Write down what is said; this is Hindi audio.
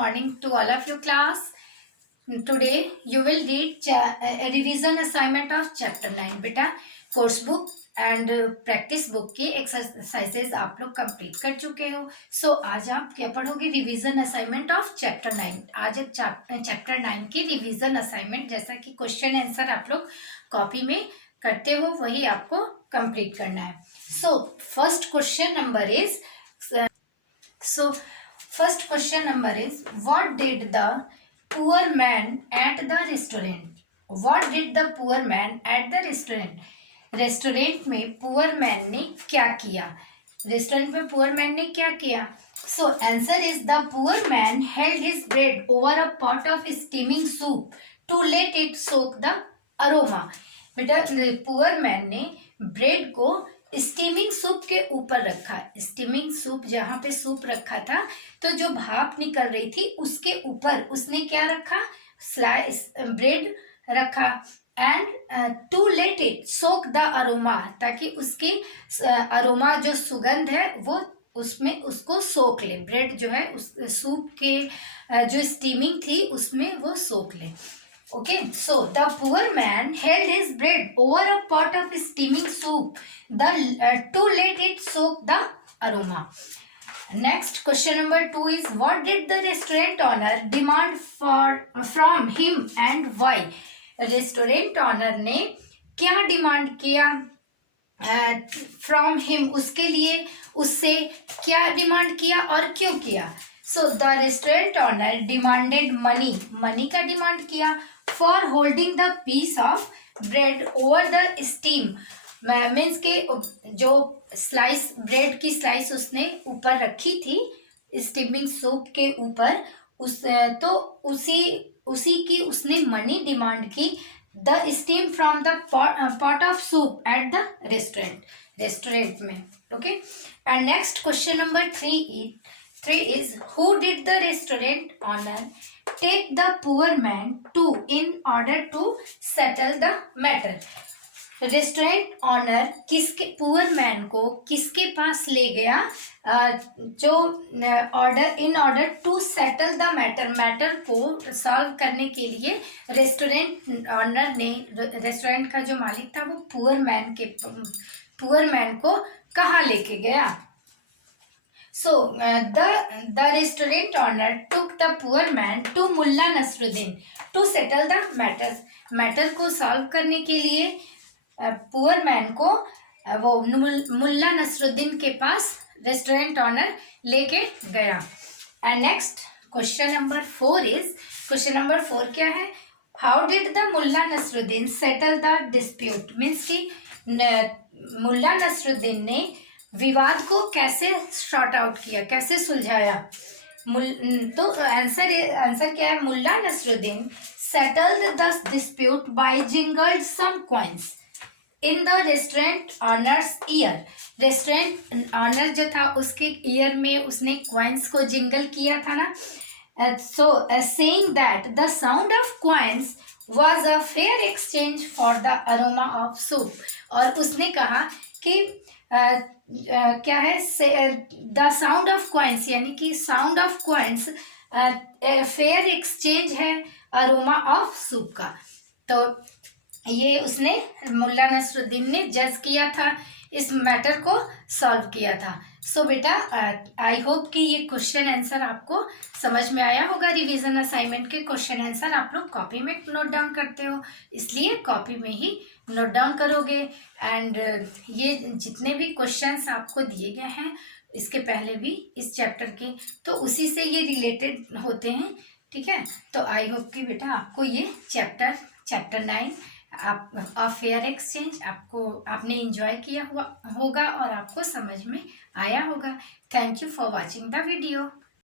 morning to all of you class. Today you will read a revision assignment of chapter 9 बेटा course book and practice book की एक्सरसाइजेज आप लोग कंप्लीट कर चुके हो. सो आज आप क्या पढ़ोगे? Revision assignment of chapter 9. आज एक चैप्टर 9 की रिवीजन असाइनमेंट, जैसा कि क्वेश्चन आंसर आप लोग कॉपी में करते हो वही आपको कंप्लीट करना है. So first question number is what did the poor man at the restaurant? What did the poor man at the restaurant? Restaurant में पुअर मैन ने क्या किया? रेस्टोरेंट में पुअर मैन ने क्या किया? So answer is the poor man held his bread over a pot of steaming soup to let it soak the aroma. बेटा पुअर मैन ने ब्रेड को स्टीमिंग सूप के ऊपर रखा. स्टीमिंग सूप, जहाँ पे सूप रखा था तो जो भाप निकल रही थी उसके ऊपर उसने क्या रखा? स्लाइस ब्रेड रखा. And to let it soak the aroma, ताकि उसकी अरोमा जो सुगंध है वो उसमें उसको सोख ले. ब्रेड जो है उस सूप के जो स्टीमिंग थी उसमें वो सोख ले. Okay, so the poor man held his bread over a pot of steaming soup to let it soak the aroma. Next, question number 2 is what did the restaurant owner demand from him and why? Restaurant owner ने क्या डिमांड किया फ्रॉम हिम, उसके लिए उससे क्या डिमांड किया और क्यों किया? So the restaurant owner demanded money का डिमांड किया for holding the piece of bread over the steam. Means के जो स्लाइस ब्रेड की स्लाइस उसने ऊपर रखी थी स्टीमिंग सूप के ऊपर, तो उसी की उसने मनी डिमांड की. The steam from the pot of soup at the restaurant में. Okay, and next question number 3 is who did the restaurant owner take the poor man to in order to settle the matter? Restaurant owner किसके पुअर मैन को किसके पास ले गया? जो order to settle the matter को सॉल्व करने के लिए रेस्टोरेंट ऑनर ने, रेस्टोरेंट का जो मालिक था वो पुअर मैन को कहाँ लेके गया? So the restaurant owner took the poor man to Mulla Nasruddin to settle the matter को सॉल्व करने के लिए पुअर मैन को वो मुल्ला नसरुद्दीन के पास रेस्टोरेंट ऑनर लेके गया. एंड नेक्स्ट क्वेश्चन नंबर 4 क्या है? How did the Mulla Nasruddin settle the dispute? Means कि मुल्ला नसरुद्दीन ने विवाद को कैसे शॉर्ट आउट किया, कैसे सुलझाया? तो आंसर क्या है? Mulla Nasruddin settled the dispute by jingled some coins in the restaurant owner's ear. Restaurant owner जो था उसके ईयर में उसने कॉइन्स को जिंगल किया था ना. So saying that the sound of coins was a fair exchange for the aroma of soup. और उसने कहा कि क्या है? द साउंड ऑफ कॉइन्स, यानी कि sound of coins fair exchange है अरोमा ऑफ सूप का. तो ये उसने मुल्ला नसरुद्दीन ने जज किया था, इस मैटर को सॉल्व किया था. सो बेटा आई होप कि ये क्वेश्चन आंसर आपको समझ में आया होगा. रिवीजन असाइनमेंट के क्वेश्चन आंसर आप लोग कॉपी में नोट डाउन करते हो, इसलिए कॉपी में ही नोट डाउन करोगे. एंड ये जितने भी क्वेश्चंस आपको दिए गए हैं इसके पहले भी इस चैप्टर के, तो उसी से ये रिलेटेड होते हैं. ठीक है, तो आई होप कि बेटा आपको ये चैप्टर 9 ऑफ फेयर एक्सचेंज आपने एंजॉय किया होगा और आपको समझ में आया होगा. Thank you for watching the video.